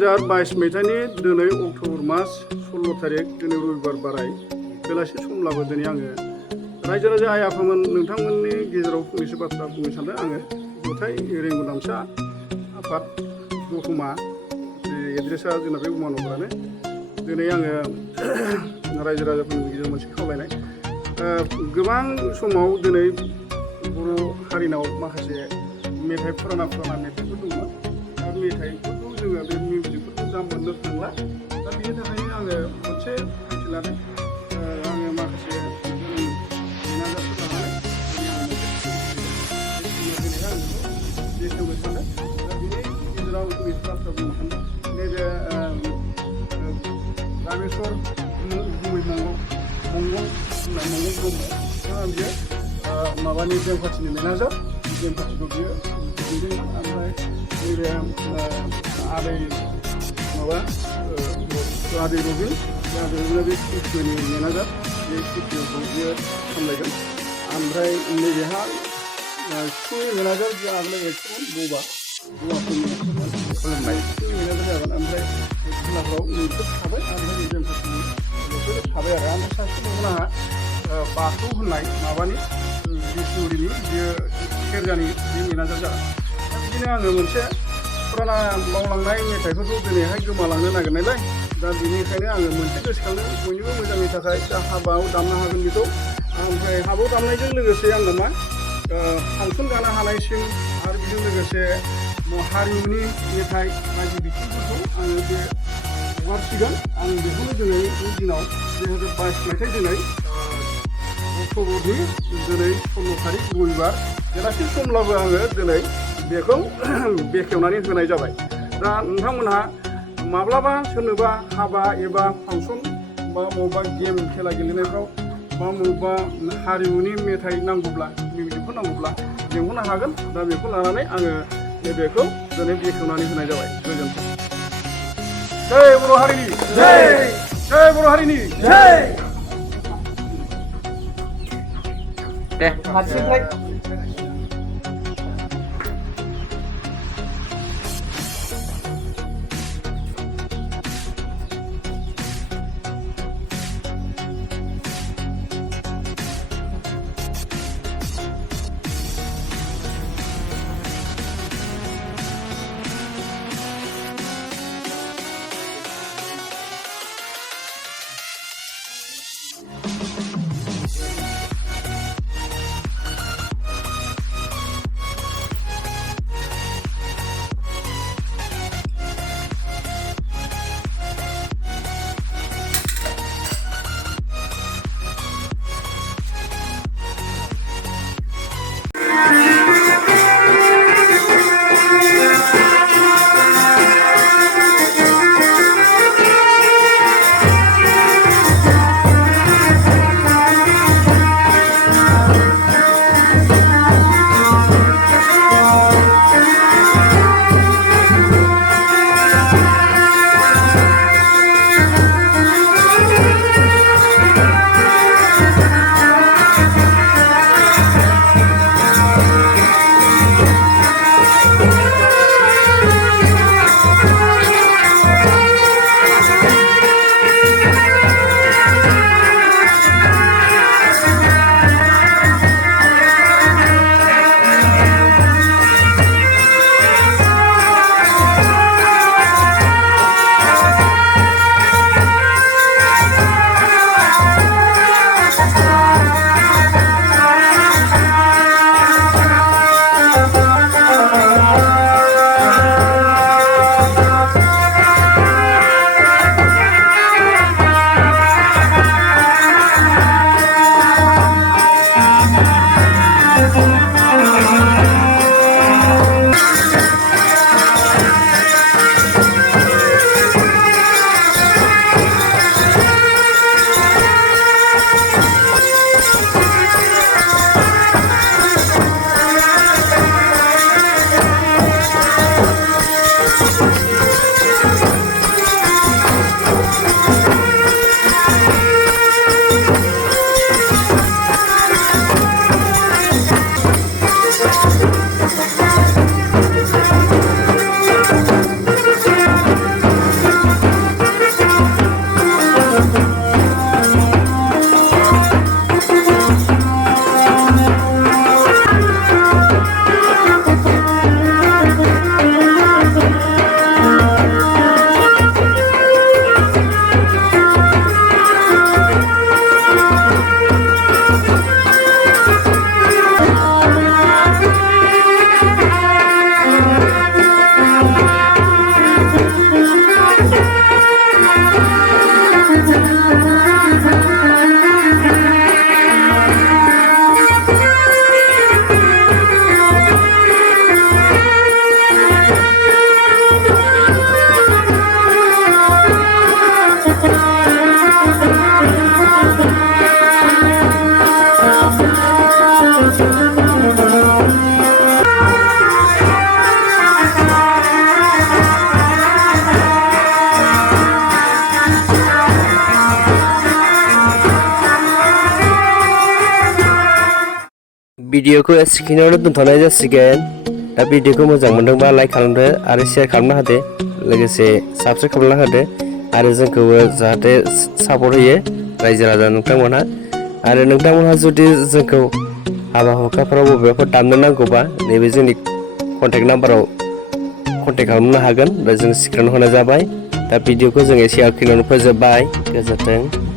2022 मायथाइनि दिनै अक्ट'बर मास 16 थारिख दिनै रबिबार बाराय बेलासि समब्लाबो दिनै आङो रायजो राजा आइ आफामोन नोंथांमोननि गेजेराव फंनैसो बाथ्रा बुंनो सानदों आङो जथाय रेंगुदामसा आफाद दतमा एड्रेसा जोंना बे उमानगरानो दिनै आङो रायजो राजाफोरनि गेजेराव मोनसे खावलायनाय गोबां समाव दिनै बर' हारिनाव माखासे मेथाइ फुराना मेथाइफोर दंमोन दा मेथाइफोरखौ जोङो बे मिउजिकफोरखौ दा मोननो थांला दा बेनि थाखायनो आङो मोनसे थांखि लादों आङो माखासे नाजाफोर लानानै दिनैहाय आं बेखेवनो सानो दा बेनि गेजेराव फंनैसो बाथ्रा बुंनो सानदों नैबे रामेश्वर गुमै मंगल होननाय मंगल ब्रह्म बियो माबानि बेंक पार्टिनि मेनेजार बेंक पार्टिखौ बियो दिन्थिदोंमोन ओमफ्राय नैबे आदै माबा आदै रबिन बे किपिअनि मेनेजार बे किपिअखौ बियो सामलायगोन ओमफ्राय नैबेहा सिफुंनि मेनेजार बियो आगोलाव एक्स'मोन बबाफोरनि खुलुमनाय सिफुंनि मेनेजार जागोन ओमफ्राय खेलाफ्राव नैबेफोर थाबाय ओमफ्राय बेंक पार्टिनि बेफोर थाबाय आरो ओमफ्राय सासे दंमोन आंहा बाथौ होननाय माबानि बिष्णुरिनि बियो सेरजानि बे मेनेजार जागोन दा बिदिनो आङो मोनसे फुराना बावलांनाय मेथाइफोरखौ दिनैहाय गोमालांनो नागिरनायलाय दा बेनिखायनो आङो मोनसे गोसोखांदों बयनिबो मोजांनि थाखाय दा हाबायाव दामनो हागोन बेखौ ओमफ्राय हाबायाव दामनायजों लोगोसे आङो मा फांसन जानो हानायसिम आरो बेजों लोगोसे हारिमुनि मेथाइ बायदि बिथिंफोरखौ आङो बे हगारसिगोन आं बेखौनो दिनैनि दिनाव 2022 मायथाइ दिनै अक्ट'बरनि दिनै 16 थारिख रबिबार बेलासि समब्लाबो आङो दिनै बेखौ बेखेवनानै होनाय जाबाय दा नोंथांमोनहा माब्लाबा सोरनोबा हाबा एबा फांसन बा बबेबा गेम खेला गेलेनायफ्राव बा बबेबा हारिमुनि मेथाइ नांगौब्ला मिउजिकफोर नांगौब्ला लेंहरनो हागोन दा बेखौ लानानै आङो बेखौ दिनै बेखेवनानै होनाय जाबाय गोजोन्थों जय बर' हारिनि जय बर' हारिनि जय दे हारसिंनिफ्राय भिडिअखौ स्क्रिनावनो दोनथ'नाय जासिगोन दा भिडिअखौ मोजां मोनदोंबा लाइक खालामदो आरो शेयार खालामना होदो लोगोसे साबस्क्राइब खालामना होदो आरो जोंखौबो जाहाथे सापर्ट होयो रायजो राजा नोंथांमोनहा आरो नोंथांमोनहा जुदि जोंखौ हाबा हुखाफोराव बबेबाफोर दामनो नांगौबा नैबे जोंनि कन्टेक्ट नाम्बाराव कन्टेक्ट खालामनो हागोन दा जों स्क्रिनाव होनाय जाबाय दा भिडिअखौ जों एसे आखिनायावनो फोजोबबाय गोजोन्थों।